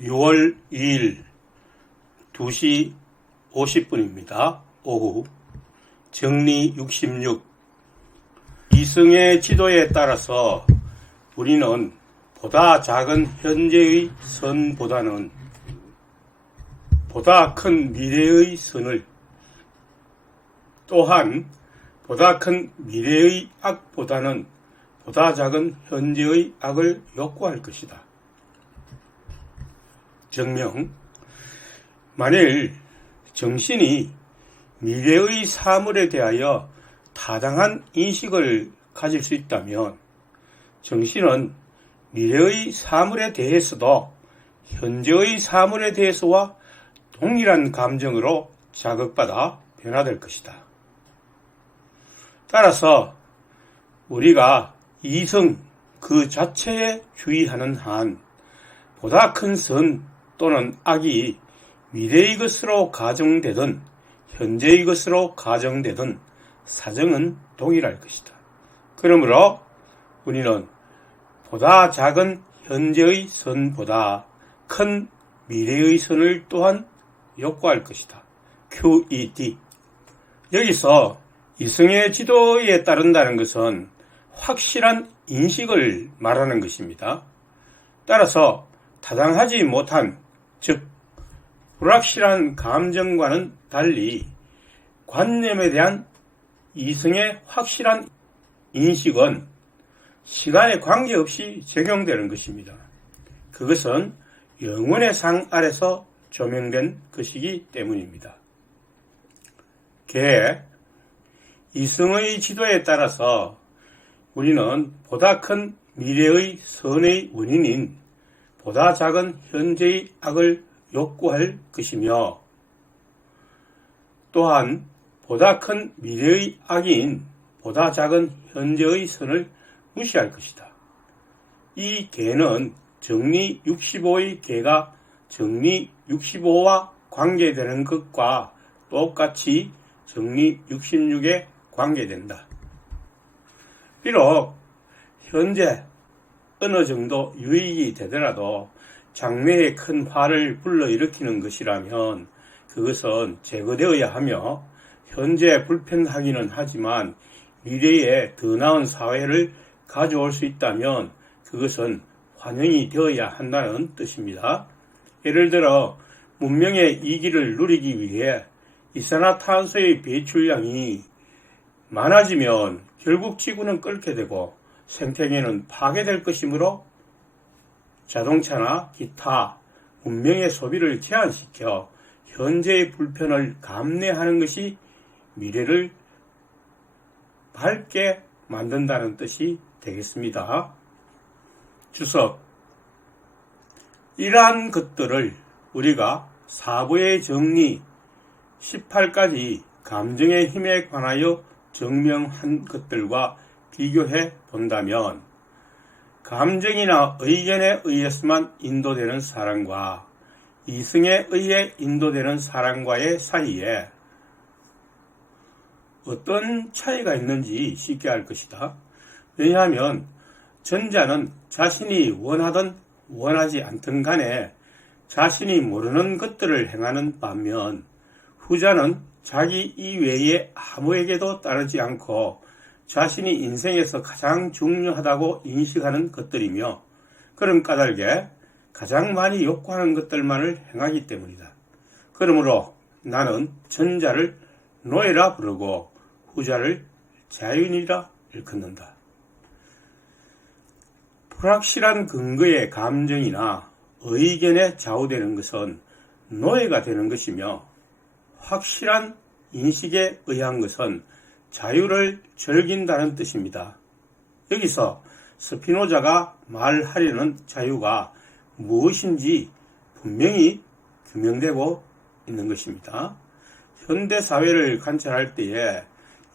6월 2일 2시 50분입니다. 오후 정리 66. 이승의 지도에 따라서 우리는 보다 작은 현재의 선보다는 보다 큰 미래의 선을, 또한 보다 큰 미래의 악보다는 보다 작은 현재의 악을 욕구할 것이다. 정명, 만일 정신이 미래의 사물에 대하여 타당한 인식을 가질 수 있다면 정신은 미래의 사물에 대해서도 현재의 사물에 대해서와 동일한 감정으로 자극받아 변화될 것이다. 따라서 우리가 이성 그 자체에 주의하는 한 보다 큰 선 또는 악이 미래의 것으로 가정되든 현재의 것으로 가정되든 사정은 동일할 것이다. 그러므로 우리는 보다 작은 현재의 선보다 큰 미래의 선을 또한 욕구할 것이다. QED. 여기서 이승의 지도에 따른다는 것은 확실한 인식을 말하는 것입니다. 따라서 타당하지 못한, 즉 불확실한 감정과는 달리 관념에 대한 이승의 확실한 인식은 시간에 관계없이 적용되는 것입니다. 그것은 영혼의 상 아래서 조명된 것이기 때문입니다. 이승의 지도에 따라서 우리는 보다 큰 미래의 선의 원인인 보다 작은 현재의 악을 욕구할 것이며, 또한 보다 큰 미래의 악인 보다 작은 현재의 선을 무시할 것이다. 이 개는 정리 65의 개가 정리 65와 관계되는 것과 똑같이 정리 66에 관계된다. 비록 현재 어느 정도 유익이 되더라도 장래에 큰 화를 불러일으키는 것이라면 그것은 제거되어야 하며, 현재 불편하기는 하지만 미래에 더 나은 사회를 가져올 수 있다면 그것은 환영이 되어야 한다는 뜻입니다. 예를 들어 문명의 이기를 누리기 위해 이산화탄소의 배출량이 많아지면 결국 지구는 끓게 되고 생태계는 파괴될 것이므로 자동차나 기타 문명의 소비를 제한시켜 현재의 불편을 감내하는 것이 미래를 밝게 만든다는 뜻이 되겠습니다. 주석. 이러한 것들을 우리가 사부의 정리 18까지 감정의 힘에 관하여 증명한 것들과 비교해 본다면 감정이나 의견에 의해서만 인도되는 사람과 이성에 의해 인도되는 사람과의 사이에 어떤 차이가 있는지 쉽게 알 것이다. 왜냐하면 전자는 자신이 원하든 원하지 않든 간에 자신이 모르는 것들을 행하는 반면 후자는 자기 이외에 아무에게도 따르지 않고 자신이 인생에서 가장 중요하다고 인식하는 것들이며, 그런 까닭에 가장 많이 욕구하는 것들만을 행하기 때문이다. 그러므로 나는 전자를 노예라 부르고 후자를 자유인이라 일컫는다. 불확실한 근거의 감정이나 의견에 좌우되는 것은 노예가 되는 것이며, 확실한 인식에 의한 것은 자유를 즐긴다는 뜻입니다. 여기서 스피노자가 말하려는 자유가 무엇인지 분명히 규명되고 있는 것입니다. 현대 사회를 관찰할 때에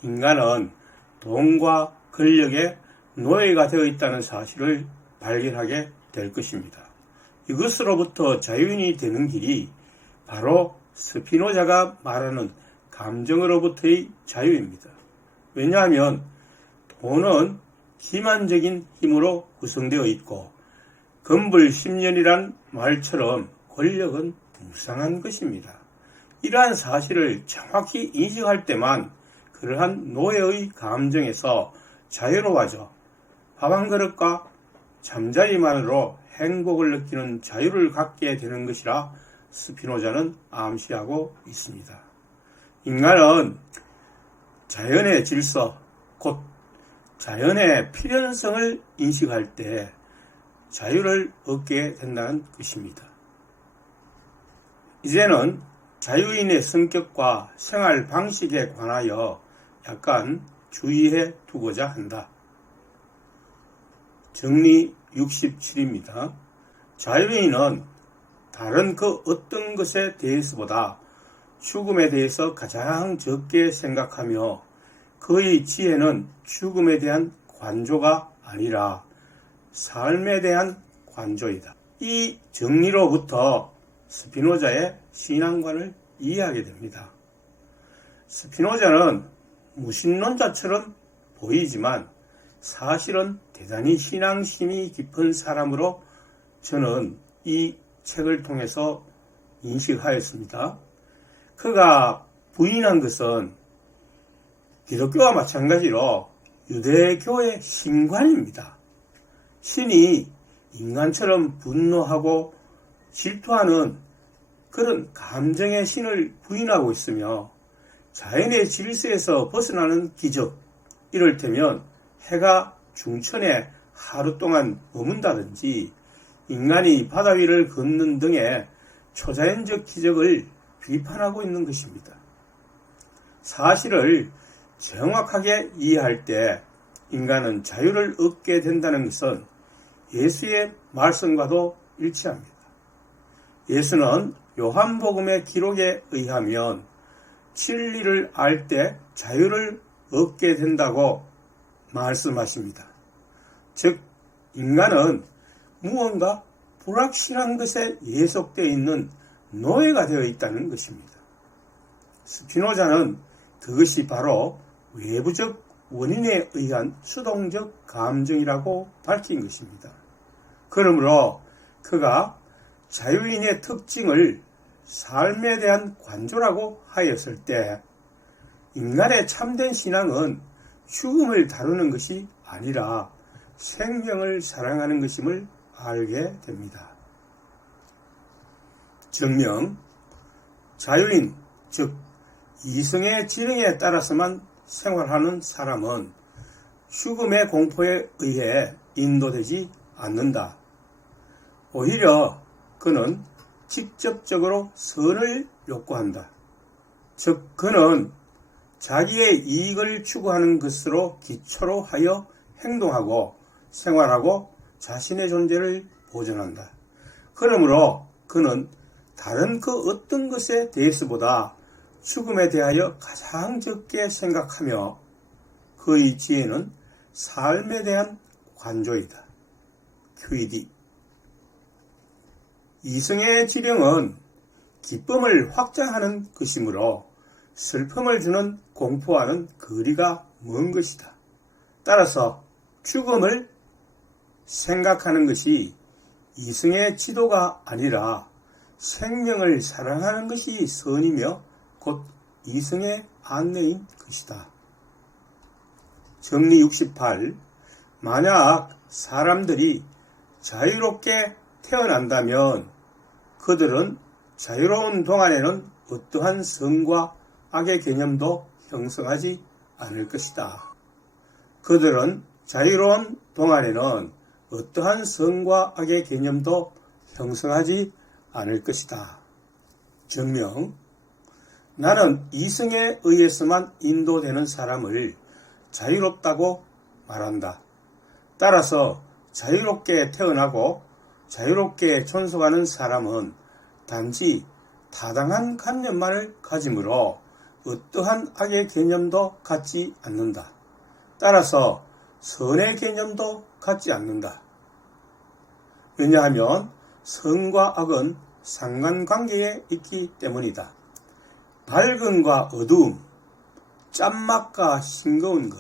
인간은 돈과 권력의 노예가 되어 있다는 사실을 발견하게 될 것입니다. 이것으로부터 자유인이 되는 길이 바로 스피노자가 말하는 감정으로부터의 자유입니다. 왜냐하면 돈은 기만적인 힘으로 구성되어 있고 건불 10년이란 말처럼 권력은 무상한 것입니다. 이러한 사실을 정확히 인식할 때만 그러한 노예의 감정에서 자유로워져 밥 한 그릇과 잠자리만으로 행복을 느끼는 자유를 갖게 되는 것이라 스피노자는 암시하고 있습니다. 인간은 자연의 질서, 곧 자연의 필연성을 인식할 때 자유를 얻게 된다는 것입니다. 이제는 자유인의 성격과 생활 방식에 관하여 약간 주의해 두고자 한다. 정리 67입니다. 자유인은 다른 그 어떤 것에 대해서보다 죽음에 대해서 가장 적게 생각하며 그의 지혜는 죽음에 대한 관조가 아니라 삶에 대한 관조이다. 이 정리로부터 스피노자의 신앙관을 이해하게 됩니다. 스피노자는 무신론자처럼 보이지만 사실은 대단히 신앙심이 깊은 사람으로 저는 이 책을 통해서 인식하였습니다. 그가 부인한 것은 기독교와 마찬가지로 유대교의 신관입니다. 신이 인간처럼 분노하고 질투하는 그런 감정의 신을 부인하고 있으며 자연의 질서에서 벗어나는 기적, 이를테면 해가 중천에 하루 동안 머문다든지 인간이 바다 위를 걷는 등의 초자연적 기적을 비판하고 있는 것입니다. 사실을 정확하게 이해할 때 인간은 자유를 얻게 된다는 것은 예수의 말씀과도 일치합니다. 예수는 요한복음의 기록에 의하면 진리를 알 때 자유를 얻게 된다고 말씀하십니다. 즉 인간은 무언가 불확실한 것에 예속되어 있는 노예가 되어 있다는 것입니다. 스피노자는 그것이 바로 외부적 원인에 의한 수동적 감정이라고 밝힌 것입니다. 그러므로 그가 자유인의 특징을 삶에 대한 관조라고 하였을 때 인간의 참된 신앙은 죽음을 다루는 것이 아니라 생명을 사랑하는 것임을 알게 됩니다. 증명, 자유인, 즉 이성의 지령에 따라서만 생활하는 사람은 죽음의 공포에 의해 인도되지 않는다. 오히려 그는 직접적으로 선을 욕구한다. 즉 그는 자기의 이익을 추구하는 것으로 기초로 하여 행동하고 생활하고 자신의 존재를 보존한다. 그러므로 그는 다른 그 어떤 것에 대해서보다 죽음에 대하여 가장 적게 생각하며 그의 지혜는 삶에 대한 관조이다. QED. 이성의 지령은 기쁨을 확장하는 것이므로 슬픔을 주는 공포와는 거리가 먼 것이다. 따라서 죽음을 생각하는 것이 이성의 지도가 아니라 생명을 사랑하는 것이 선이며 곧 이성의 안내인 것이다. 정리 68. 만약 사람들이 자유롭게 태어난다면 그들은 자유로운 동안에는 어떠한 선과 악의 개념도 형성하지 않을 것이다. 그들은 자유로운 동안에는 어떠한 선과 악의 개념도 형성하지 않을 것이다. 증명. 나는 이성에 의해서만 인도되는 사람을 자유롭다고 말한다. 따라서 자유롭게 태어나고 자유롭게 존속하는 사람은 단지 타당한 관념만을 가지므로 어떠한 악의 개념도 갖지 않는다. 따라서 선의 개념도 갖지 않는다. 왜냐하면 선과 악은 상관관계에 있기 때문이다. 밝음과 어두움, 짠맛과 싱거운 것,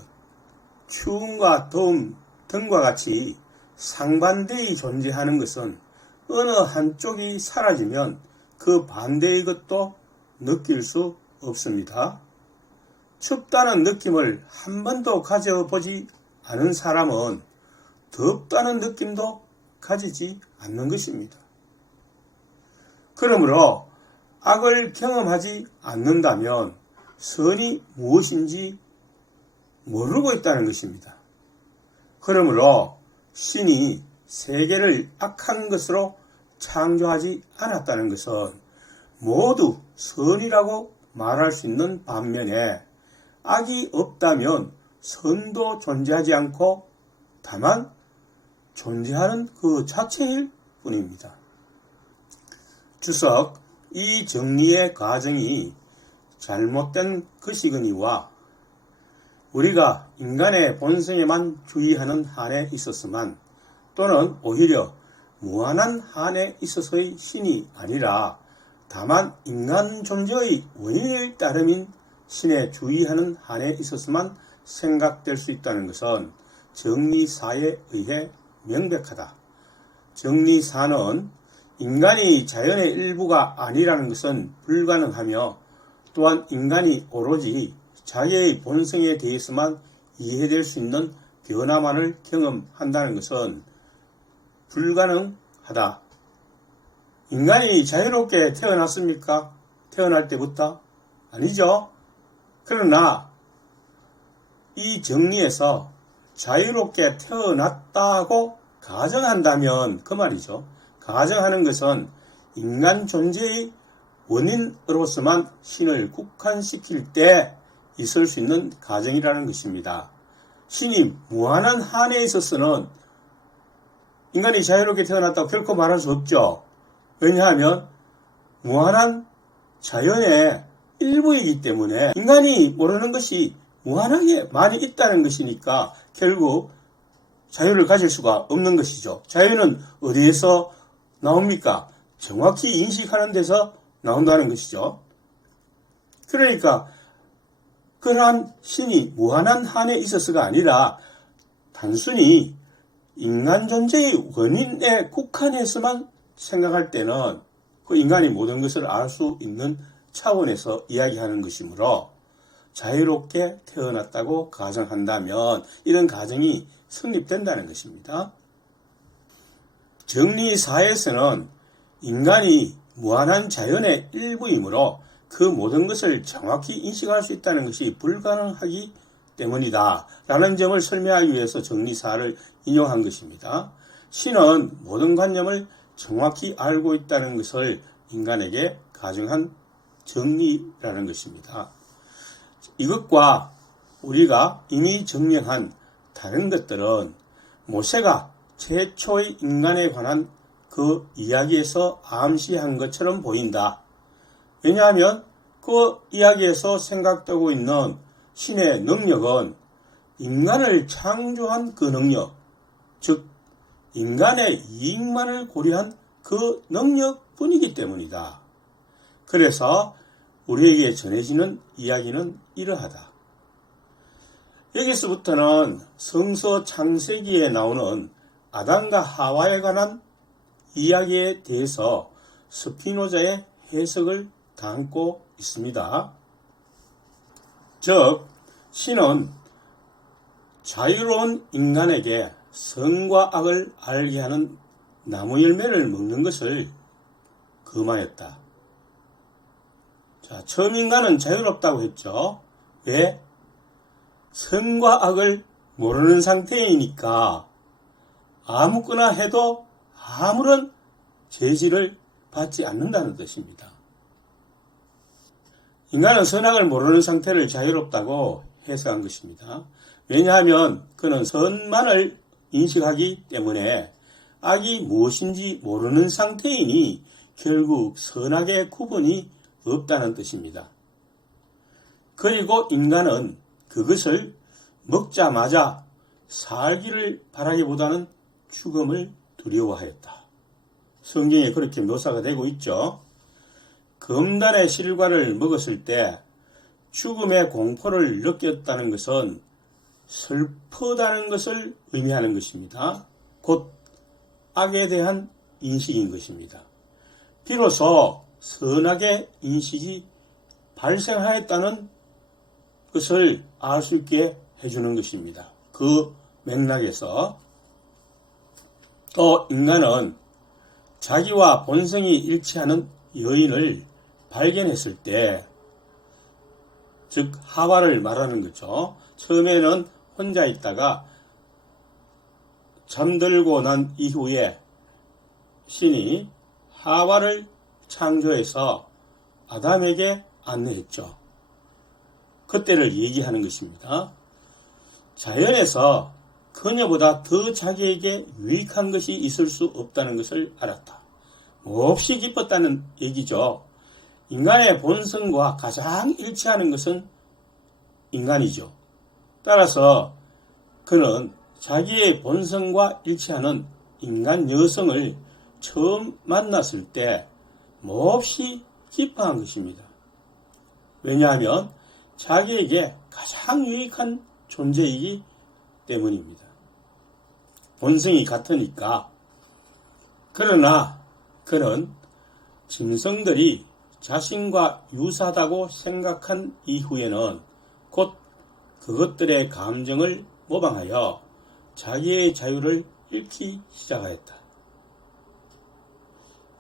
추움과 더움 등과 같이 상반되이 존재하는 것은 어느 한쪽이 사라지면 그 반대의 것도 느낄 수 없습니다. 춥다는 느낌을 한 번도 가져보지 않은 사람은 덥다는 느낌도 가지지 않는 것입니다. 그러므로 악을 경험하지 않는다면 선이 무엇인지 모르고 있다는 것입니다. 그러므로 신이 세계를 악한 것으로 창조하지 않았다는 것은 모두 선이라고 말할 수 있는 반면에 악이 없다면 선도 존재하지 않고 다만 존재하는 그 자체일 뿐입니다. 주석 이 정리의 과정이 잘못된 것이거니와 우리가 인간의 본성에만 주의하는 한에 있었으만 또는 오히려 무한한 한에 있어서의 신이 아니라 다만 인간 존재의 원인일 따름인 신에 주의하는 한에 있었으만 생각될 수 있다는 것은 정리사에 의해 명백하다. 정리사는 인간이 자연의 일부가 아니라는 것은 불가능하며 또한 인간이 오로지 자기의 본성에 대해서만 이해될 수 있는 변화만을 경험한다는 것은 불가능하다. 인간이 자유롭게 태어났습니까? 태어날 때부터? 아니죠. 그러나 이 정리에서 자유롭게 태어났다고 가정한다면 그 말이죠. 가정하는 것은 인간 존재의 원인으로서만 신을 국한시킬 때 있을 수 있는 가정이라는 것입니다. 신이 무한한 한에 있어서는 인간이 자유롭게 태어났다고 결코 말할 수 없죠. 왜냐하면 무한한 자연의 일부이기 때문에 인간이 모르는 것이 무한하게 많이 있다는 것이니까 결국 자유를 가질 수가 없는 것이죠. 자유는 어디에서 나옵니까? 정확히 인식하는 데서 나온다는 것이죠. 그러니까 그러한 신이 무한한 한에 있어서가 아니라 단순히 인간 존재의 원인에 국한해서만 생각할 때는 그 인간이 모든 것을 알 수 있는 차원에서 이야기하는 것이므로 자유롭게 태어났다고 가정한다면 이런 가정이 성립된다는 것입니다. 정리사에서는 인간이 무한한 자연의 일부이므로 그 모든 것을 정확히 인식할 수 있다는 것이 불가능하기 때문이다 라는 점을 설명하기 위해서 정리사를 인용한 것입니다. 신은 모든 관념을 정확히 알고 있다는 것을 인간에게 가정한 정리라는 것입니다. 이것과 우리가 이미 증명한 다른 것들은 모세가 최초의 인간에 관한 그 이야기에서 암시한 것처럼 보인다. 왜냐하면 그 이야기에서 생각되고 있는 신의 능력은 인간을 창조한 그 능력, 즉 인간의 이익만을 고려한 그 능력뿐이기 때문이다. 그래서 우리에게 전해지는 이야기는 이러하다. 여기서부터는 성서 창세기에 나오는 아담과 하와에 관한 이야기에 대해서 스피노자의 해석을 담고 있습니다. 즉, 신은 자유로운 인간에게 선과 악을 알게 하는 나무 열매를 먹는 것을 금하였다. 자, 처음 인간은 자유롭다고 했죠. 왜? 선과 악을 모르는 상태이니까 아무거나 해도 아무런 제지를 받지 않는다는 뜻입니다. 인간은 선악을 모르는 상태를 자유롭다고 해석한 것입니다. 왜냐하면 그는 선만을 인식하기 때문에 악이 무엇인지 모르는 상태이니 결국 선악의 구분이 없다는 뜻입니다. 그리고 인간은 그것을 먹자마자 살기를 바라기보다는 죽음을 두려워하였다. 성경에 그렇게 묘사가 되고 있죠. 금단의 실과를 먹었을 때 죽음의 공포를 느꼈다는 것은 슬프다는 것을 의미하는 것입니다. 곧 악에 대한 인식인 것입니다. 비로소 선악의 인식이 발생하였다는 것을 알 수 있게 해주는 것입니다. 그 맥락에서 또 인간은 자기와 본성이 일치하는 여인을 발견했을 때, 즉 하와를 말하는 거죠. 처음에는 혼자 있다가 잠들고 난 이후에 신이 하와를 창조해서 아담에게 안내했죠. 그때를 얘기하는 것입니다. 자연에서 그녀보다 더 자기에게 유익한 것이 있을 수 없다는 것을 알았다. 몹시 기뻤다는 얘기죠. 인간의 본성과 가장 일치하는 것은 인간이죠. 따라서 그는 자기의 본성과 일치하는 인간 여성을 처음 만났을 때 몹시 기뻐한 것입니다. 왜냐하면 자기에게 가장 유익한 존재이기 때문입니다. 본성이 같으니까. 그러나 그는 짐승들이 자신과 유사하다고 생각한 이후에는 곧 그것들의 감정을 모방하여 자기의 자유를 잃기 시작하였다.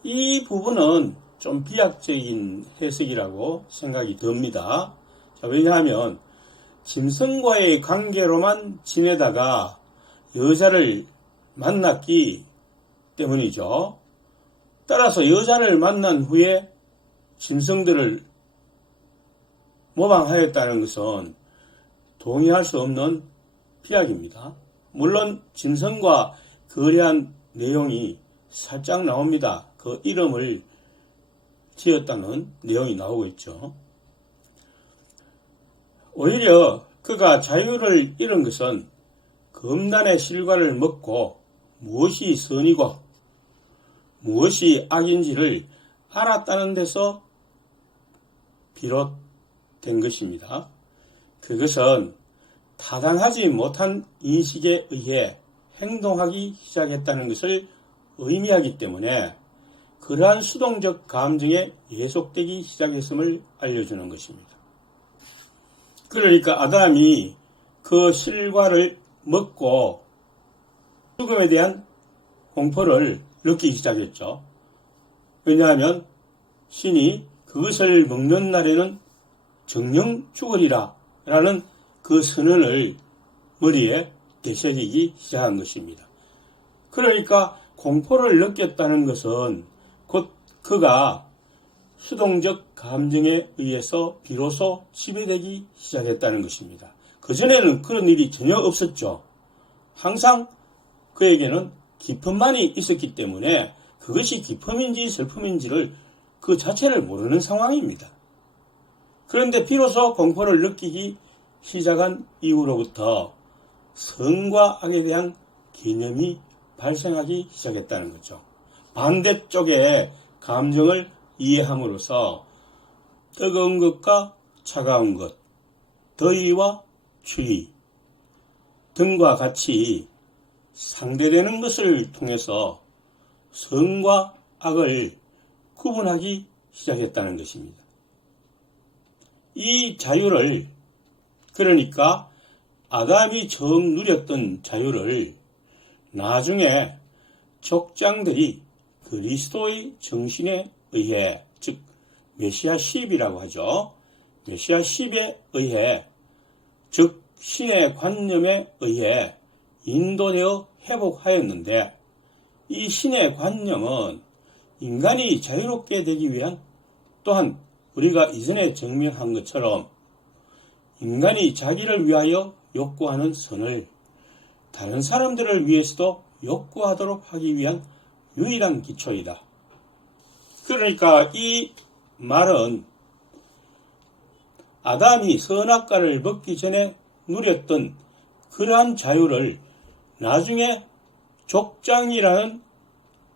이 부분은 좀 비약적인 해석이라고 생각이 듭니다. 왜냐하면 짐승과의 관계로만 지내다가 여자를 만났기 때문이죠. 따라서 여자를 만난 후에 짐승들을 모방하였다는 것은 동의할 수 없는 비약입니다. 물론 짐승과 거래한 내용이 살짝 나옵니다. 그 이름을 지었다는 내용이 나오고 있죠. 오히려 그가 자유를 잃은 것은 금단의 실과를 먹고 무엇이 선이고 무엇이 악인지를 알았다는 데서 비롯된 것입니다. 그것은 타당하지 못한 인식에 의해 행동하기 시작했다는 것을 의미하기 때문에 그러한 수동적 감정에 예속되기 시작했음을 알려주는 것입니다. 그러니까 아담이 그 실과를 먹고 죽음에 대한 공포를 느끼기 시작했죠. 왜냐하면 신이 그것을 먹는 날에는 정령 죽으리라 라는 그 선언을 머리에 되새기기 시작한 것입니다. 그러니까 공포를 느꼈다는 것은 곧 그가 수동적 감정에 의해서 비로소 지배되기 시작했다는 것입니다. 그전에는 그런 일이 전혀 없었죠. 항상 그에게는 기쁨만이 있었기 때문에 그것이 기쁨인지 슬픔인지를 그 자체를 모르는 상황입니다. 그런데 비로소 공포를 느끼기 시작한 이후로부터 선과 악에 대한 개념이 발생하기 시작했다는 거죠. 반대쪽의 감정을 이해함으로써 뜨거운 것과 차가운 것, 더위와 추위 등과 같이 상대되는 것을 통해서 선과 악을 구분하기 시작했다는 것입니다. 이 자유를, 그러니까 아담이 처음 누렸던 자유를 나중에 족장들이 그리스도의 정신에 의해, 즉 메시아십이라고 하죠. 메시아십에 의해, 즉 신의 관념에 의해 인도되어 회복하였는데, 이 신의 관념은 인간이 자유롭게 되기 위한, 또한 우리가 이전에 증명한 것처럼 인간이 자기를 위하여 욕구하는 선을 다른 사람들을 위해서도 욕구하도록 하기 위한 유일한 기초이다. 그러니까 이 말은 아담이 선악과를 먹기 전에 누렸던 그러한 자유를 나중에 족장이라는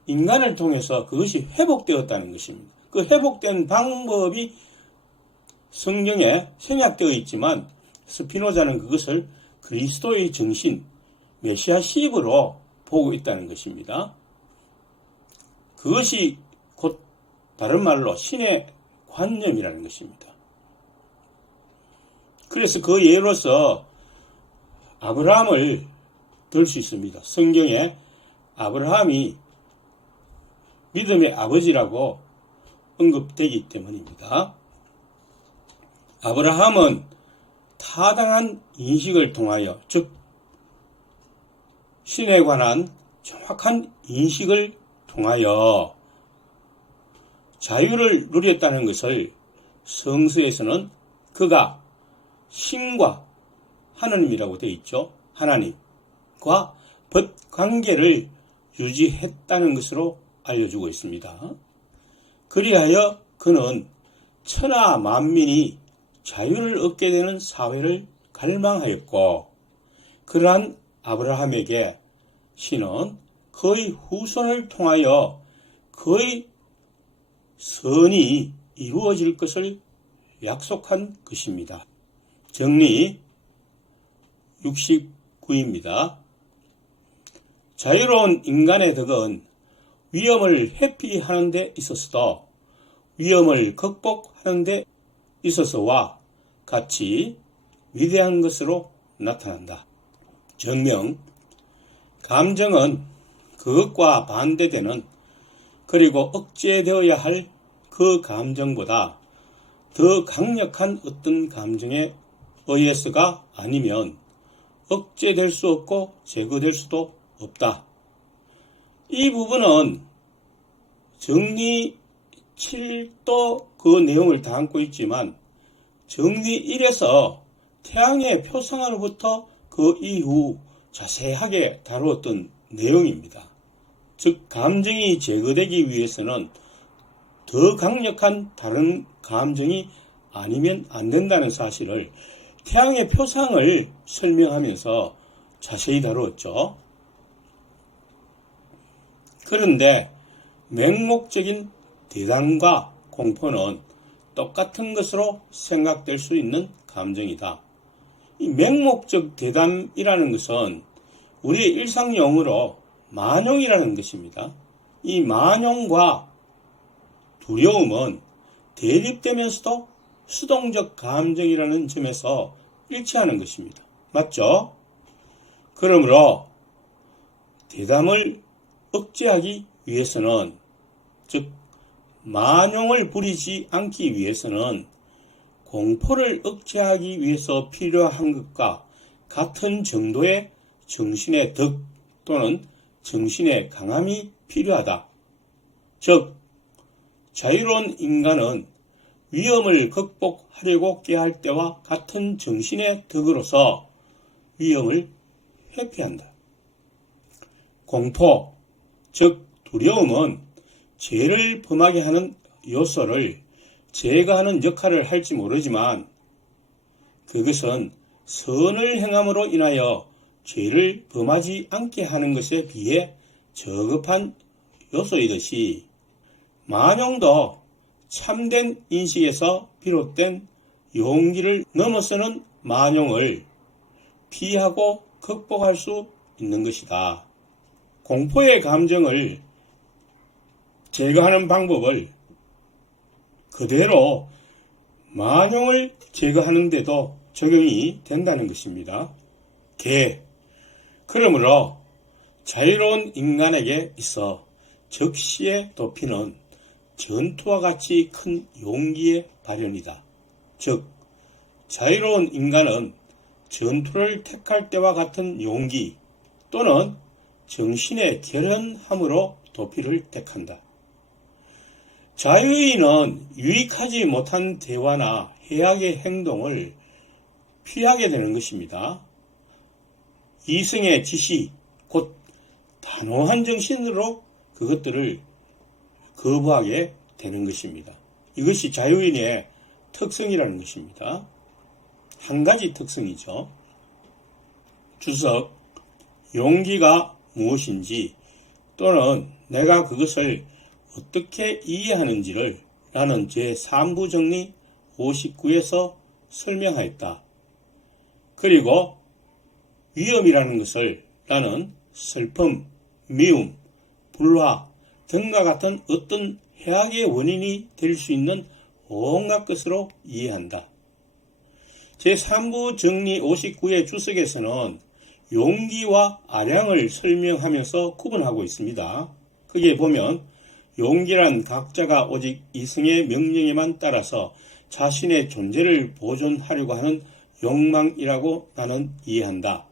인간을 통해서 그것이 회복되었다는 것입니다. 그 회복된 방법이 성경에 생략되어 있지만 스피노자는 그것을 그리스도의 정신, 메시아십으로 보고 있다는 것입니다. 그것이 곧 다른 말로 신의 관념이라는 것입니다. 그래서 그 예로서 아브라함을 들 수 있습니다. 성경에 아브라함이 믿음의 아버지라고 언급되기 때문입니다. 아브라함은 타당한 인식을 통하여, 즉 신에 관한 정확한 인식을 통하여 자유를 누렸다는 것을 성서에서는 그가 신과 하나님이라고 되어 있죠. 하나님과 법관계를 유지했다는 것으로 알려주고 있습니다. 그리하여 그는 천하 만민이 자유를 얻게 되는 사회를 갈망하였고, 그러한 아브라함에게 신은 그의 후손을 통하여 그의 선이 이루어질 것을 약속한 것입니다. 정리 69입니다. 자유로운 인간의 덕은 위험을 회피하는 데 있어서도 위험을 극복하는 데 있어서와 같이 위대한 것으로 나타난다. 정명, 감정은 그것과 반대되는, 그리고 억제되어야 할 그 감정보다 더 강력한 어떤 감정에 의해서가 아니면 억제될 수 없고 제거될 수도 없다. 이 부분은 정리 7도 그 내용을 담고 있지만 정리 1에서 태양의 표상으로부터 그 이후 자세하게 다루었던 내용입니다. 즉 감정이 제거되기 위해서는 더 강력한 다른 감정이 아니면 안 된다는 사실을 태양의 표상을 설명하면서 자세히 다루었죠. 그런데 맹목적인 대담과 공포는 똑같은 것으로 생각될 수 있는 감정이다. 이 맹목적 대담이라는 것은 우리의 일상용어로 만용이라는 것입니다. 이 만용과 두려움은 대립되면서도 수동적 감정이라는 점에서 일치하는 것입니다. 맞죠? 그러므로 대담을 억제하기 위해서는, 즉 만용을 부리지 않기 위해서는 공포를 억제하기 위해서 필요한 것과 같은 정도의 정신의 덕 또는 정신의 강함이 필요하다. 즉 자유로운 인간은 위험을 극복하려고 깨할 때와 같은 정신의 덕으로서 위험을 회피한다. 공포, 즉 두려움은 죄를 범하게 하는 요소를 제거하는 역할을 할지 모르지만 그것은 선을 행함으로 인하여 죄를 범하지 않게 하는 것에 비해 저급한 요소이듯이 만용도 참된 인식에서 비롯된 용기를 넘어서는 만용을 피하고 극복할 수 있는 것이다. 공포의 감정을 제거하는 방법을 그대로 만용을 제거하는 데도 적용이 된다는 것입니다. 그러므로 자유로운 인간에게 있어 적시에 돕히는 전투와 같이 큰 용기의 발현이다. 즉 자유로운 인간은 전투를 택할 때와 같은 용기 또는 정신의 결연함으로 도피를 택한다. 자유인은 유익하지 못한 대화나 해악의 행동을 피하게 되는 것입니다. 이성의 지시, 곧 단호한 정신으로 그것들을 거부하게 되는 것입니다. 이것이 자유인의 특성이라는 것입니다. 한 가지 특성이죠. 주석, 용기가 무엇인지 또는 내가 그것을 어떻게 이해하는지를 라는 제3부 정리 59에서 설명하였다. 그리고 위험이라는 것을 라는 슬픔, 미움, 불화 등과 같은 어떤 해악의 원인이 될 수 있는 온갖 것으로 이해한다. 제3부 정리 59의 주석에서는 용기와 아량을 설명하면서 구분하고 있습니다. 거기에 보면 용기란 각자가 오직 이성의 명령에만 따라서 자신의 존재를 보존하려고 하는 욕망이라고 나는 이해한다.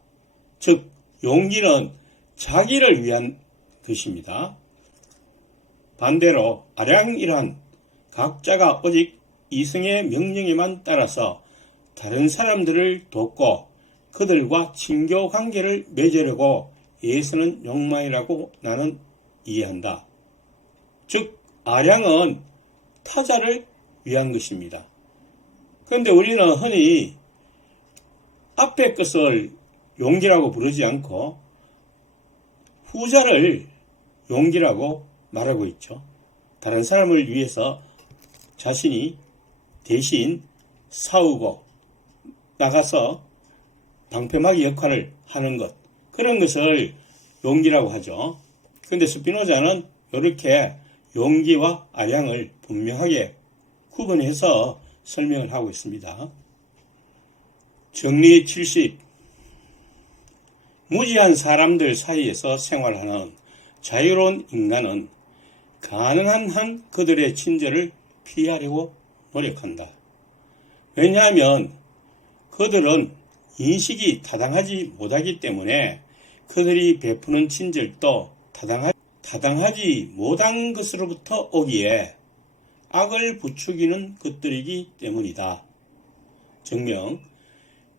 즉, 용기는 자기를 위한 것입니다. 반대로 아량이란 각자가 오직 이성의 명령에만 따라서 다른 사람들을 돕고 그들과 친교 관계를 맺으려고 애쓰는 욕망이라고 나는 이해한다. 즉, 아량은 타자를 위한 것입니다. 그런데 우리는 흔히 앞의 것을 용기라고 부르지 않고 후자를 용기라고 말하고 있죠. 다른 사람을 위해서 자신이 대신 싸우고 나가서 방패막이 역할을 하는 것, 그런 것을 용기라고 하죠. 그런데 스피노자는 이렇게 용기와 아량을 분명하게 구분해서 설명을 하고 있습니다. 정리 70. 무지한 사람들 사이에서 생활하는 자유로운 인간은 가능한 한 그들의 친절을 피하려고 노력한다. 왜냐하면 그들은 인식이 타당하지 못하기 때문에 그들이 베푸는 친절도 타당하지 못한 것으로부터 오기에 악을 부추기는 것들이기 때문이다. 증명,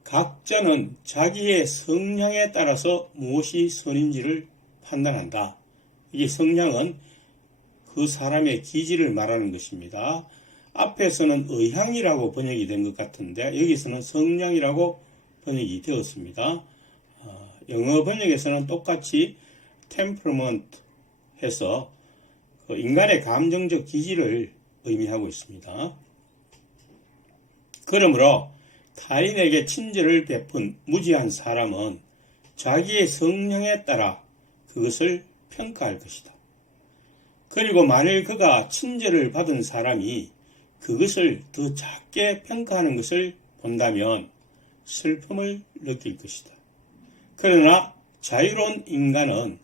각자는 자기의 성향에 따라서 무엇이 선인지를 판단한다. 이게 성향은 그 사람의 기질을 말하는 것입니다. 앞에서는 의향이라고 번역이 된 것 같은데 여기서는 성향이라고 번역이 되었습니다. 영어 번역에서는 똑같이 temperament 해서 그 인간의 감정적 기질을 의미하고 있습니다. 그러므로 타인에게 친절을 베푼 무지한 사람은 자기의 성향에 따라 그것을 평가할 것이다. 그리고 만일 그가 친절을 받은 사람이 그것을 더 작게 평가하는 것을 본다면 슬픔을 느낄 것이다. 그러나 자유로운 인간은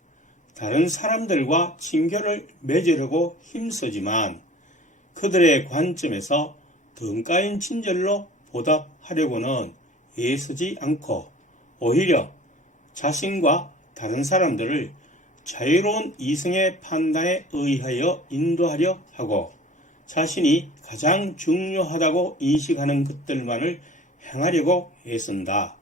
다른 사람들과 친교를 맺으려고 힘쓰지만 그들의 관점에서 덩까인 친절로 보답하려고는 애쓰지 않고 오히려 자신과 다른 사람들을 자유로운 이성의 판단에 의하여 인도하려 하고 자신이 가장 중요하다고 인식하는 것들만을 행하려고 애쓴다.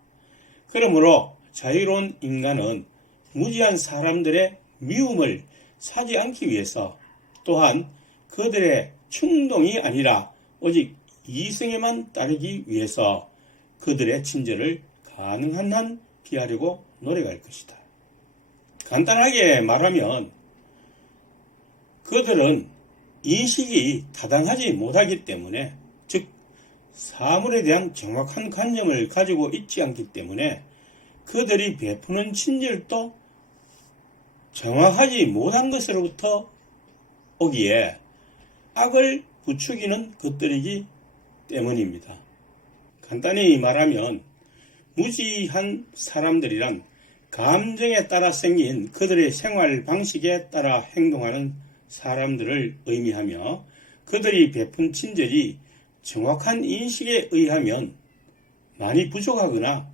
그러므로 자유로운 인간은 무지한 사람들의 미움을 사지 않기 위해서 또한 그들의 충동이 아니라 오직 이성에만 따르기 위해서 그들의 친절을 가능한 한 피하려고 노력할 것이다. 간단하게 말하면 그들은 인식이 타당하지 못하기 때문에, 즉 사물에 대한 정확한 관념을 가지고 있지 않기 때문에 그들이 베푸는 친절도 정확하지 못한 것으로부터 오기에 악을 부추기는 것들이기 때문입니다. 간단히 말하면 무지한 사람들이란 감정에 따라 생긴 그들의 생활 방식에 따라 행동하는 사람들을 의미하며 그들이 베푼 친절이 정확한 인식에 의하면 많이 부족하거나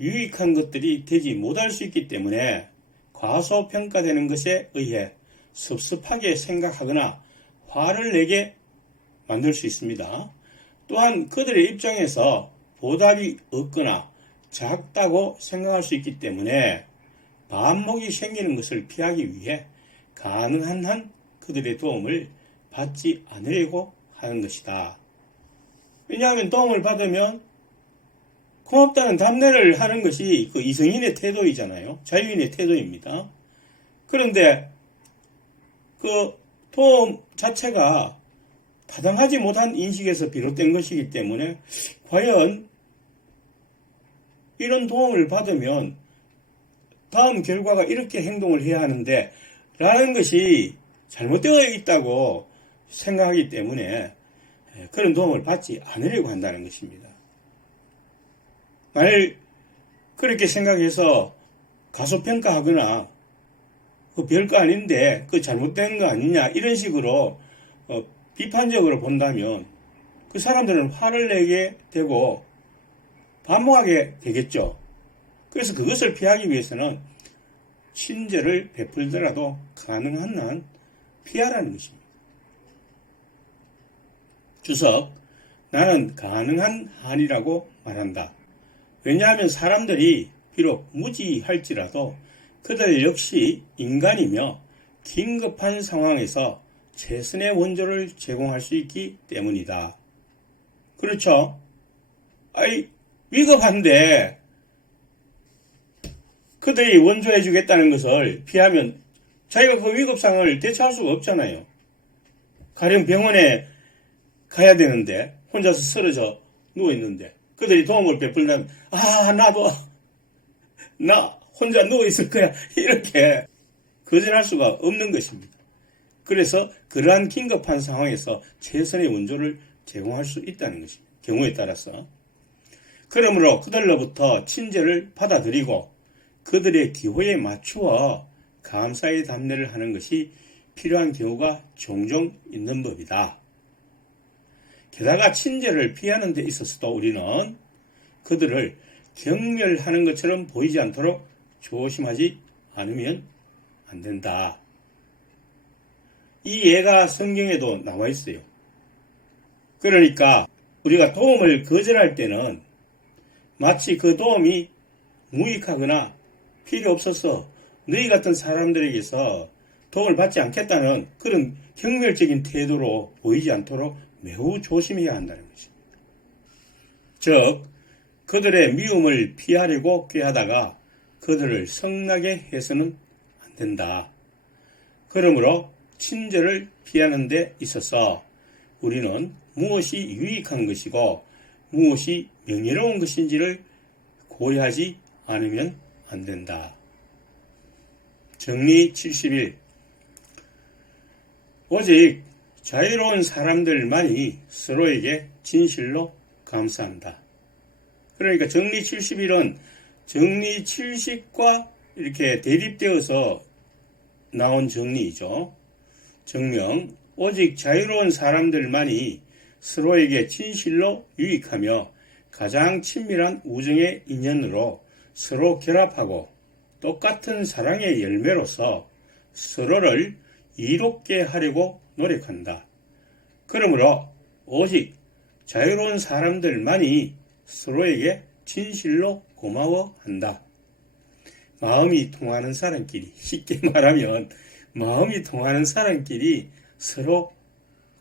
유익한 것들이 되지 못할 수 있기 때문에 과소평가되는 것에 의해 섭섭하게 생각하거나 화를 내게 만들 수 있습니다. 또한 그들의 입장에서 보답이 없거나 작다고 생각할 수 있기 때문에 반목이 생기는 것을 피하기 위해 가능한 한 그들의 도움을 받지 않으려고 하는 것이다. 왜냐하면 도움을 받으면 고맙다는 답례를 하는 것이 그 이성인의 태도이잖아요. 자유인의 태도입니다. 그런데 그 도움 자체가 타당하지 못한 인식에서 비롯된 것이기 때문에 과연 이런 도움을 받으면 다음 결과가 이렇게 행동을 해야 하는데 라는 것이 잘못되어 있다고 생각하기 때문에 그런 도움을 받지 않으려고 한다는 것입니다. 만일 그렇게 생각해서 가소평가하거나 별거 아닌데 그 잘못된 거 아니냐 이런 식으로 비판적으로 본다면 그 사람들은 화를 내게 되고 반목하게 되겠죠. 그래서 그것을 피하기 위해서는 친절을 베풀더라도 가능한 한 피하라는 것입니다. 주석, 나는 가능한 한이라고 말한다. 왜냐하면 사람들이 비록 무지할지라도 그들 역시 인간이며 긴급한 상황에서 최선의 원조를 제공할 수 있기 때문이다. 그렇죠? 위급한데 그들이 원조해 주겠다는 것을 피하면 자기가 그 위급상을 대처할 수가 없잖아요. 가령 병원에 가야 되는데 혼자서 쓰러져 누워있는데 그들이 도움을 베풀면 나 혼자 누워있을 거야 이렇게 거절할 수가 없는 것입니다. 그래서 그러한 긴급한 상황에서 최선의 원조를 제공할 수 있다는 것입니다. 경우에 따라서. 그러므로 그들로부터 친절을 받아들이고 그들의 기호에 맞추어 감사의 답례를 하는 것이 필요한 경우가 종종 있는 법이다. 게다가 친절을 피하는 데 있어서도 우리는 그들을 경멸하는 것처럼 보이지 않도록 조심하지 않으면 안 된다. 이 예가 성경에도 나와 있어요. 그러니까 우리가 도움을 거절할 때는 마치 그 도움이 무익하거나 필요 없어서 너희 같은 사람들에게서 도움을 받지 않겠다는 그런 경멸적인 태도로 보이지 않도록 매우 조심해야 한다는 것입니다. 즉, 그들의 미움을 피하려고 꾀하다가 그들을 성나게 해서는 안 된다. 그러므로 친절을 피하는 데 있어서 우리는 무엇이 유익한 것이고 무엇이 명예로운 것인지를 고려하지 않으면 안 된다. 정리 71. 오직 자유로운 사람들만이 서로에게 진실로 감사한다. 그러니까 정리 71은 정리 70과 이렇게 대립되어서 나온 정리이죠. 정명, 오직 자유로운 사람들만이 서로에게 진실로 유익하며 가장 친밀한 우정의 인연으로 서로 결합하고 똑같은 사랑의 열매로서 서로를 이롭게 하려고 노력한다. 그러므로 오직 자유로운 사람들만이 서로에게 진실로 고마워한다. 마음이 통하는 사람끼리, 쉽게 말하면 마음이 통하는 사람끼리 서로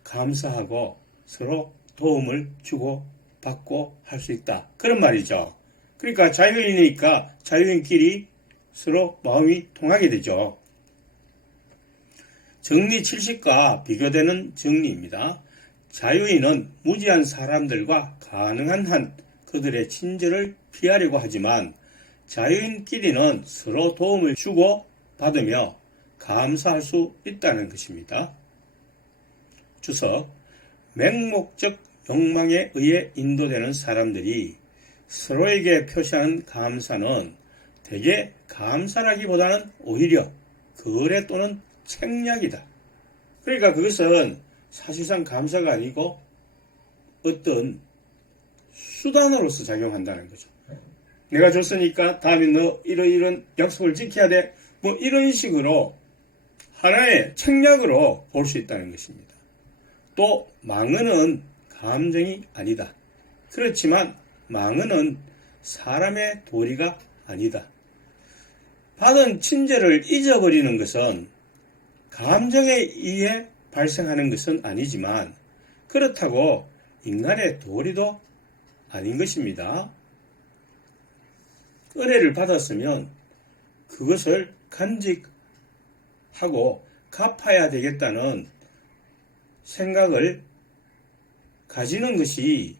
감사하고 서로 도움을 주고 받고 할 수 있다. 그런 말이죠. 그러니까 자유인이니까 자유인끼리 서로 마음이 통하게 되죠. 정리 70과 비교되는 정리입니다. 자유인은 무지한 사람들과 가능한 한 그들의 친절을 피하려고 하지만 자유인끼리는 서로 도움을 주고 받으며 감사할 수 있다는 것입니다. 주석, 맹목적 욕망에 의해 인도되는 사람들이 서로에게 표시하는 감사는 대개 감사라기보다는 오히려 거래 또는 책략이다. 그러니까 그것은 사실상 감사가 아니고 어떤 수단으로서 작용한다는 거죠. 내가 줬으니까 다음에 너 이런 약속을 지켜야 돼. 뭐 이런 식으로 하나의 책략으로 볼 수 있다는 것입니다. 또 망언은 감정이 아니다. 그렇지만 망언은 사람의 도리가 아니다. 받은 친절을 잊어버리는 것은 감정에 의해 발생하는 것은 아니지만 그렇다고 인간의 도리도 아닌 것입니다. 은혜를 받았으면 그것을 간직하고 갚아야 되겠다는 생각을 가지는 것이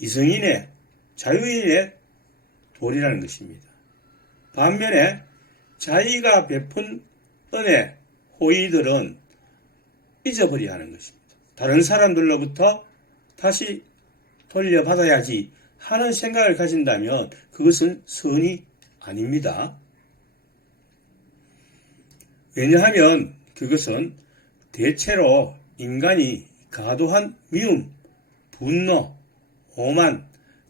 이성인의 자유인의 도리라는 것입니다. 반면에 자기가 베푼 은혜, 호의들은 잊어버려야 하는 것입니다. 다른 사람들로부터 다시 돌려받아야지 하는 생각을 가진다면 그것은 선이 아닙니다. 왜냐하면 그것은 대체로 인간이 과도한 미움, 분노, 오만,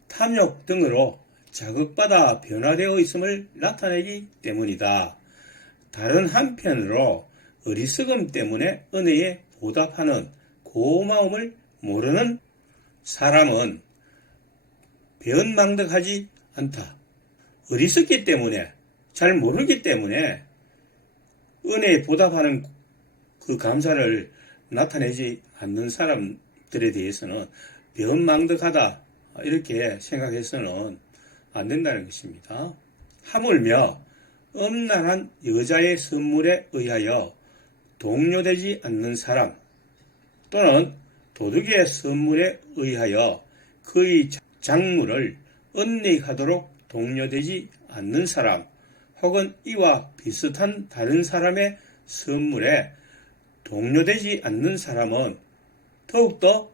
탐욕 등으로 자극받아 변화되어 있음을 나타내기 때문이다. 다른 한편으로 어리석음 때문에 은혜에 보답하는 고마움을 모르는 사람은 배은망덕하지 않다. 어리석기 때문에, 잘 모르기 때문에 은혜에 보답하는 그 감사를 나타내지 않는 사람들에 대해서는 배은망덕하다 이렇게 생각해서는 안 된다는 것입니다. 하물며 음란한 여자의 선물에 의하여 동요되지 않는 사람 또는 도둑의 선물에 의하여 그의 작물을 은닉하도록 동요되지 않는 사람 혹은 이와 비슷한 다른 사람의 선물에 동요되지 않는 사람은 더욱더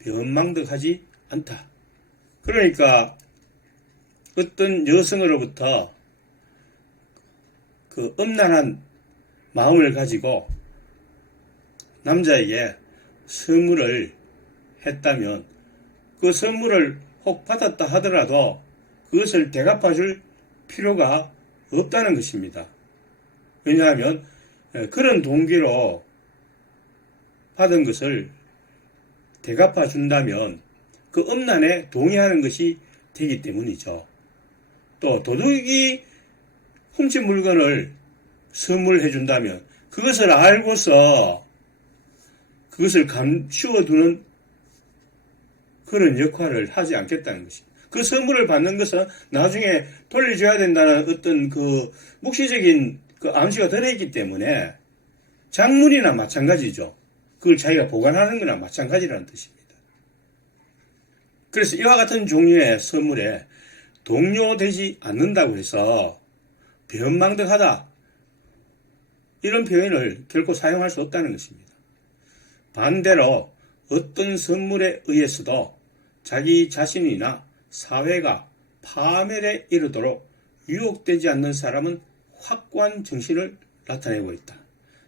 배은망덕하지 않다. 그러니까 어떤 여성으로부터 그 음란한 마음을 가지고 남자에게 선물을 했다면 그 선물을 혹 받았다 하더라도 그것을 대갚아줄 필요가 없다는 것입니다. 왜냐하면 그런 동기로 받은 것을 대갚아 준다면 그 음란에 동의하는 것이 되기 때문이죠. 또 도둑이 훔친 물건을 선물해 준다면 그것을 알고서 그것을 감추어 두는 그런 역할을 하지 않겠다는 것입니다. 그 선물을 받는 것은 나중에 돌려줘야 된다는 어떤 그 묵시적인 그 암시가 들어있기 때문에 작물이나 마찬가지죠. 그걸 자기가 보관하는 거나 마찬가지라는 뜻입니다. 그래서 이와 같은 종류의 선물에 동요되지 않는다고 해서 배은망덕하다 이런 표현을 결코 사용할 수 없다는 것입니다. 반대로 어떤 선물에 의해서도 자기 자신이나 사회가 파멸에 이르도록 유혹되지 않는 사람은 확고한 정신을 나타내고 있다.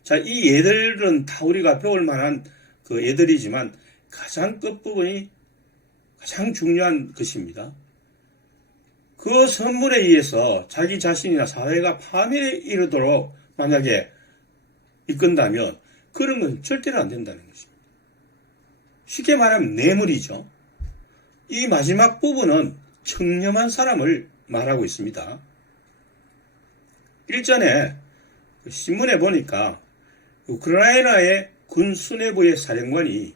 자, 이 예들은 다 우리가 배울 만한 그 예들이지만 가장 끝부분이 가장 중요한 것입니다. 그 선물에 의해서 자기 자신이나 사회가 파멸에 이르도록 만약에 이끈다면 그런 건 절대로 안 된다는 것입니다. 쉽게 말하면 뇌물이죠. 이 마지막 부분은 청렴한 사람을 말하고 있습니다. 일전에 신문에 보니까 우크라이나의 군 수뇌부의 사령관이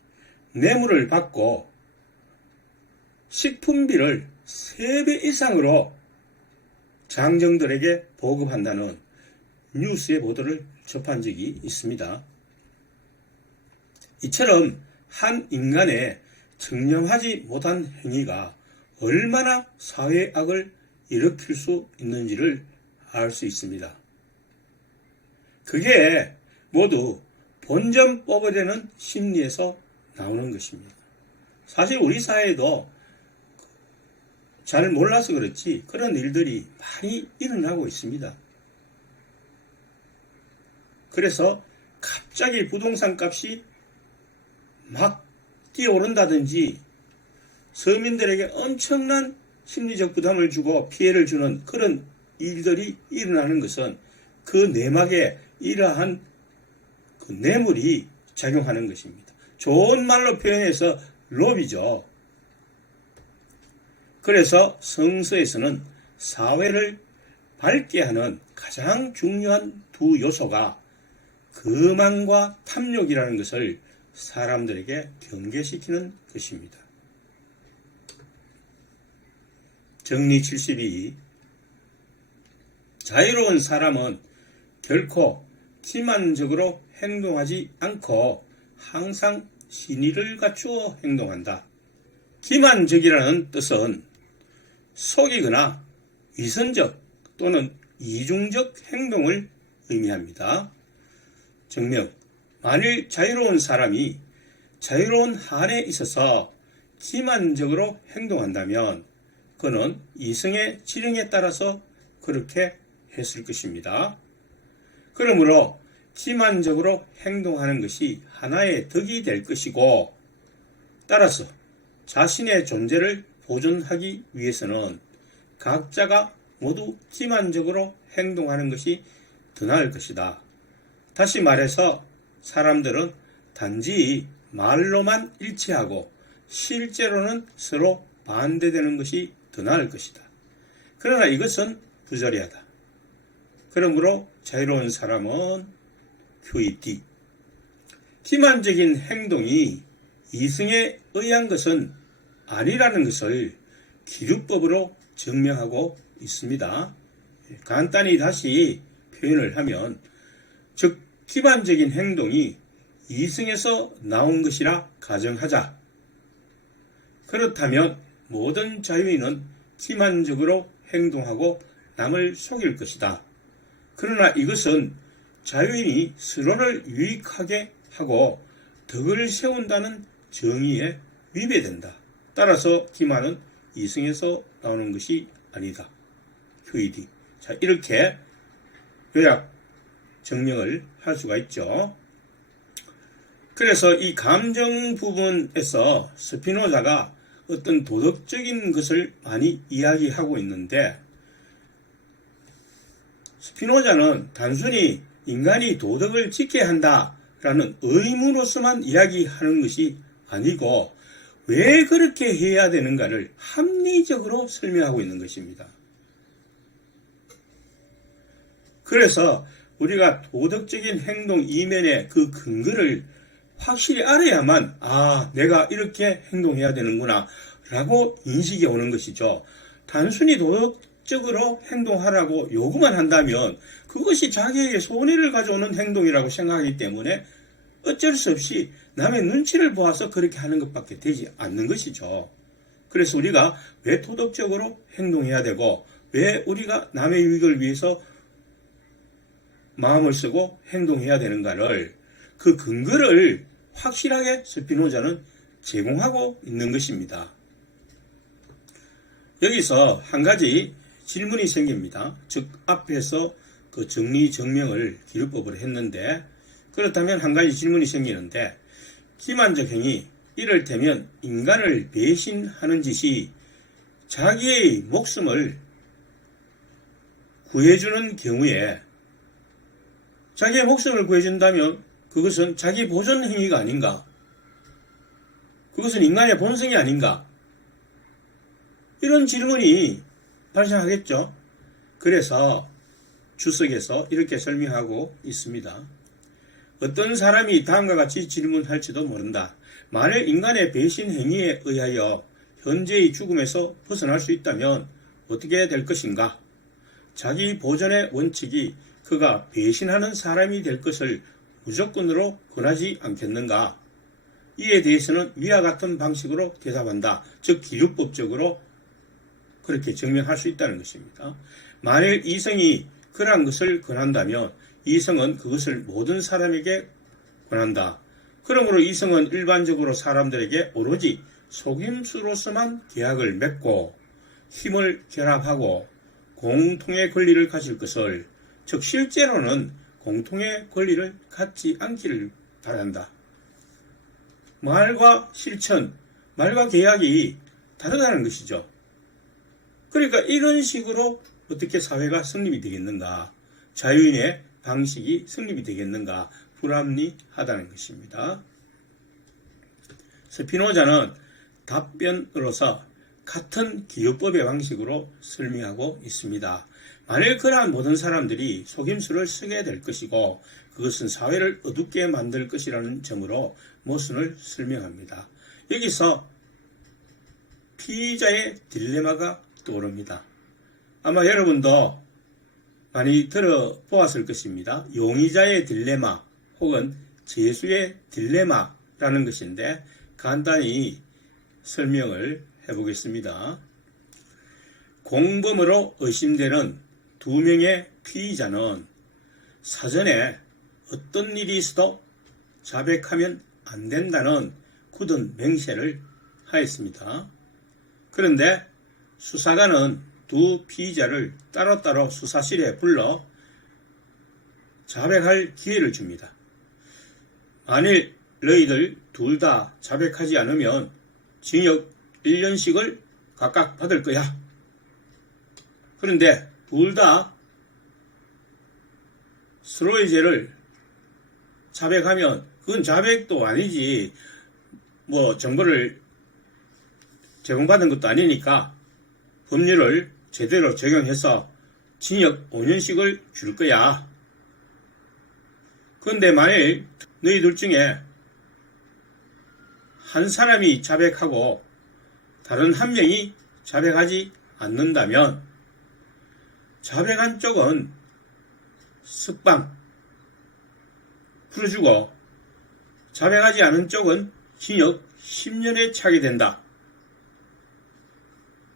뇌물을 받고 식품비를 3배 이상으로 장정들에게 보급한다는 뉴스의 보도를 접한 적이 있습니다. 이처럼 한 인간의 청렴하지 못한 행위가 얼마나 사회악을 일으킬 수 있는지를 알 수 있습니다. 그게 모두 본전 뽑으려는 심리에서 나오는 것입니다. 사실 우리 사회에도 잘 몰라서 그렇지 그런 일들이 많이 일어나고 있습니다. 그래서 갑자기 부동산 값이 막 뛰어오른다든지 서민들에게 엄청난 심리적 부담을 주고 피해를 주는 그런 일들이 일어나는 것은 그 내막에 이러한 그 뇌물이 작용하는 것입니다. 좋은 말로 표현해서 로비죠. 그래서 성서에서는 사회를 밝게 하는 가장 중요한 두 요소가 거만과 탐욕이라는 것을 사람들에게 경계시키는 것입니다. 정리 72. 자유로운 사람은 결코 기만적으로 행동하지 않고 항상 신의를 갖추어 행동한다. 기만적이라는 뜻은 속이거나 위선적 또는 이중적 행동을 의미합니다. 증명. 만일 자유로운 사람이 자유로운 한에 있어서 기만적으로 행동한다면 그는 이성의 지령에 따라서 그렇게 했을 것입니다. 그러므로 기만적으로 행동하는 것이 하나의 덕이 될 것이고, 따라서 자신의 존재를 보존하기 위해서는 각자가 모두 기만적으로 행동하는 것이 더 나을 것이다. 다시 말해서 사람들은 단지 말로만 일치하고 실제로는 서로 반대되는 것이 더 나을 것이다. 그러나 이것은 부조리하다. 그러므로 자유로운 사람은 QED. 기만적인 행동이 이성에 의한 것은 아니라는 것을 기律법으로 증명하고 있습니다. 간단히 다시 표현을 하면, 즉 기만적인 행동이 이성에서 나온 것이라 가정하자. 그렇다면 모든 자유인은 기만적으로 행동하고 남을 속일 것이다. 그러나 이것은 자유인이 서로를 유익하게 하고 덕을 세운다는 정의에 위배된다. 따라서 기만은 이성에서 나오는 것이 아니다. QED. 자, 이렇게 요약 증명을 할 수가 있죠. 그래서 이 감정 부분에서 스피노자가 어떤 도덕적인 것을 많이 이야기하고 있는데, 스피노자는 단순히 인간이 도덕을 지켜야 한다라는 의무로서만 이야기하는 것이 아니고 왜 그렇게 해야 되는가를 합리적으로 설명하고 있는 것입니다. 그래서 우리가 도덕적인 행동 이면의 그 근거를 확실히 알아야만, 내가 이렇게 행동해야 되는구나 라고 인식이 오는 것이죠. 단순히 도덕적으로 행동하라고 요구만 한다면 그것이 자기에게 손해를 가져오는 행동이라고 생각하기 때문에 어쩔 수 없이 남의 눈치를 보아서 그렇게 하는 것밖에 되지 않는 것이죠. 그래서 우리가 왜 도덕적으로 행동해야 되고 왜 우리가 남의 유익을 위해서 마음을 쓰고 행동해야 되는가를, 그 근거를 확실하게 스피노자는 제공하고 있는 것입니다. 여기서 한 가지 질문이 생깁니다. 즉 앞에서 그 정리정명을 기luật법으로 했는데, 그렇다면 한 가지 질문이 생기는데, 기만적 행위, 이를테면 인간을 배신하는 짓이 자기의 목숨을 구해주는 경우에, 자기의 목숨을 구해준다면 그것은 자기 보존 행위가 아닌가? 그것은 인간의 본성이 아닌가? 이런 질문이 발생하겠죠. 그래서 주석에서 이렇게 설명하고 있습니다. 어떤 사람이 다음과 같이 질문할지도 모른다. 만일 인간의 배신 행위에 의하여 현재의 죽음에서 벗어날 수 있다면 어떻게 될 것인가? 자기 보존의 원칙이 그가 배신하는 사람이 될 것을 무조건으로 권하지 않겠는가? 이에 대해서는 위와 같은 방식으로 대답한다. 즉 기luật법적으로 그렇게 증명할 수 있다는 것입니다. 만일 이성이 그러한 것을 권한다면 이성은 그것을 모든 사람에게 권한다. 그러므로 이성은 일반적으로 사람들에게 오로지 속임수로서만 계약을 맺고 힘을 결합하고 공통의 권리를 가질 것을, 즉 실제로는 공통의 권리를 갖지 않기를 바란다. 말과 실천, 말과 계약이 다르다는 것이죠. 그러니까 이런 식으로 어떻게 사회가 성립이 되겠는가? 자유인의 방식이 성립이 되겠는가? 불합리하다는 것입니다. 스피노자는 답변으로서 같은 기luật법의 방식으로 설명하고 있습니다. 만일 그러한 모든 사람들이 속임수를 쓰게 될 것이고 그것은 사회를 어둡게 만들 것이라는 점으로 모순을 설명합니다. 여기서 피의자의 딜레마가 떠오릅니다. 아마 여러분도 많이 들어보았을 것입니다. 용의자의 딜레마 혹은 죄수의 딜레마라는 것인데 간단히 설명을 해보겠습니다. 공범으로 의심되는 두 명의 피의자는 사전에 어떤 일이 있어도 자백하면 안 된다는 굳은 맹세를 하였습니다. 그런데 수사관은 두 피의자를 따로따로 수사실에 불러 자백할 기회를 줍니다. 만일 너희들 둘 다 자백하지 않으면 징역 1년씩을 각각 받을 거야. 그런데 둘 다 서로의 죄를 자백하면 그건 자백도 아니지, 정보를 제공받은 것도 아니니까 법률을 제대로 적용해서 징역 5년씩을 줄 거야. 그런데 만일 너희 둘 중에 한 사람이 자백하고 다른 한 명이 자백하지 않는다면 자백한 쪽은 석방 풀어주고 자백하지 않은 쪽은 징역 10년에 차게 된다.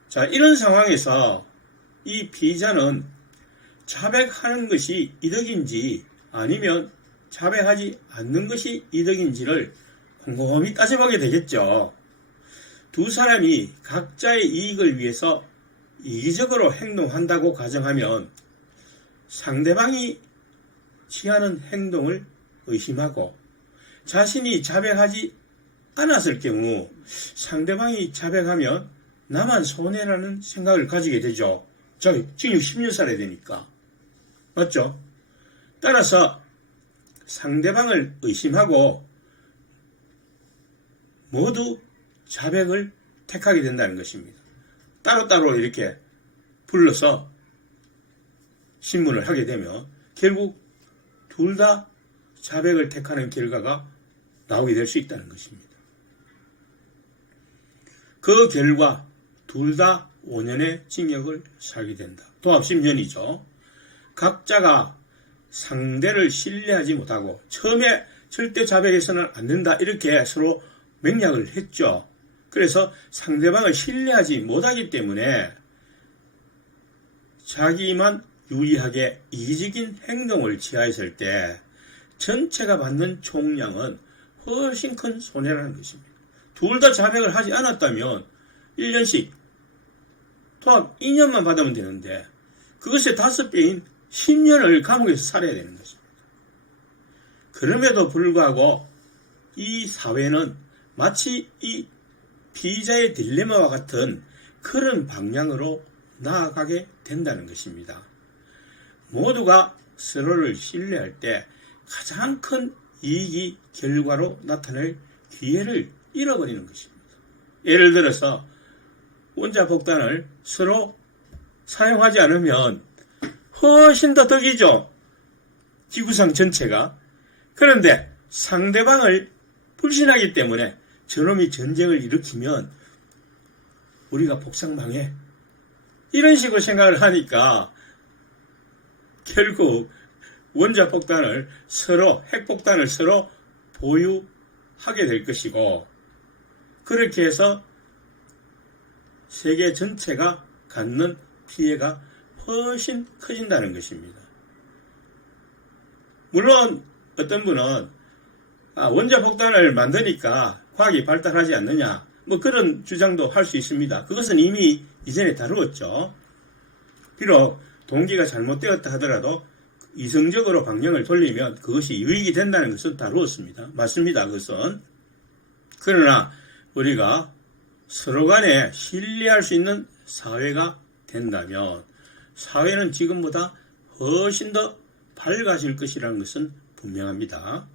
자, 이런 상황에서 이 피의자는 자백하는 것이 이득인지 아니면 자백하지 않는 것이 이득인지를 곰곰이 따져보게 되겠죠. 두 사람이 각자의 이익을 위해서 이기적으로 행동한다고 가정하면 상대방이 취하는 행동을 의심하고 자신이 자백하지 않았을 경우 상대방이 자백하면 나만 손해라는 생각을 가지게 되죠. 징역 10년 살아야 되니까. 맞죠? 따라서 상대방을 의심하고 모두 자백을 택하게 된다는 것입니다. 따로따로 이렇게 불러서 신문을 하게 되면 결국 둘 다 자백을 택하는 결과가 나오게 될 수 있다는 것입니다. 그 결과 둘 다 5년의 징역을 살게 된다. 도합 10년이죠. 각자가 상대를 신뢰하지 못하고 처음에 절대 자백해서는 안 된다 이렇게 서로 맹약을 했죠. 그래서 상대방을 신뢰하지 못하기 때문에 자기만 유리하게 이기적인 행동을 취하였을 때 전체가 받는 총량은 훨씬 큰 손해라는 것입니다. 둘 다 자백을 하지 않았다면 1년씩 토합 2년만 받으면 되는데 그것의 5배인 10년을 감옥에서 살아야 되는 것입니다. 그럼에도 불구하고 이 사회는 마치 이 피의자의 딜레마와 같은 그런 방향으로 나아가게 된다는 것입니다. 모두가 서로를 신뢰할 때 가장 큰 이익이 결과로 나타날 기회를 잃어버리는 것입니다. 예를 들어서 원자폭탄을 서로 사용하지 않으면 훨씬 더 덕이죠. 지구상 전체가. 그런데 상대방을 불신하기 때문에 저놈이 전쟁을 일으키면 우리가 복상망해. 이런 식으로 생각을 하니까 결국 원자폭탄을 서로, 핵폭탄을 서로 보유하게 될 것이고 그렇게 해서 세계 전체가 갖는 피해가 훨씬 커진다는 것입니다. 물론 어떤 분은 원자폭탄을 만드니까 과학이 발달하지 않느냐 그런 주장도 할 수 있습니다. 그것은 이미 이전에 다루었죠. 비록 동기가 잘못되었다 하더라도 이성적으로 방향을 돌리면 그것이 유익이 된다는 것은 다루었습니다. 맞습니다. 그것은. 그러나 우리가 서로 간에 신뢰할 수 있는 사회가 된다면 사회는 지금보다 훨씬 더 밝아질 것이라는 것은 분명합니다.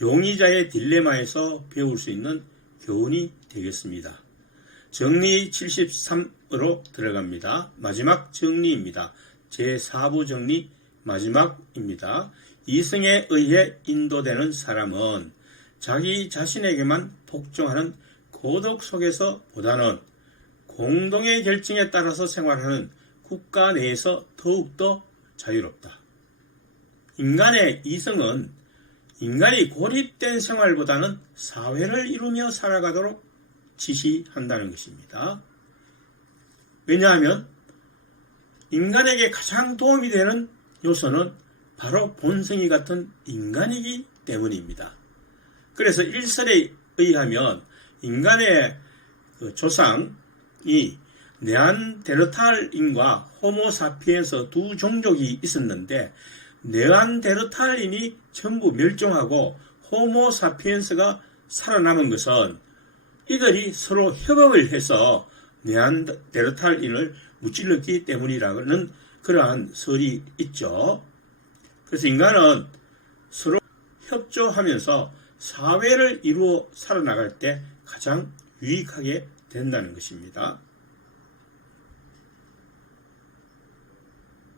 용의자의 딜레마에서 배울 수 있는 교훈이 되겠습니다. 정리 73으로 들어갑니다. 마지막 정리입니다. 제4부 정리 마지막입니다. 이성에 의해 인도되는 사람은 자기 자신에게만 복종하는 고독 속에서 보다는 공동의 결정에 따라서 생활하는 국가 내에서 더욱더 자유롭다. 인간의 이성은 인간이 고립된 생활보다는 사회를 이루며 살아가도록 지시한다는 것입니다. 왜냐하면 인간에게 가장 도움이 되는 요소는 바로 본성이 같은 인간이기 때문입니다. 그래서 일설에 의하면 인간의 조상이 네안데르탈인과 호모사피엔스 두 종족이 있었는데 네안데르탈인이 전부 멸종하고 호모사피엔스가 살아남은 것은 이들이 서로 협업을 해서 네안데르탈인을 무찔렀기 때문이라는 그러한 설이 있죠. 그래서 인간은 서로 협조하면서 사회를 이루어 살아나갈 때 가장 유익하게 된다는 것입니다.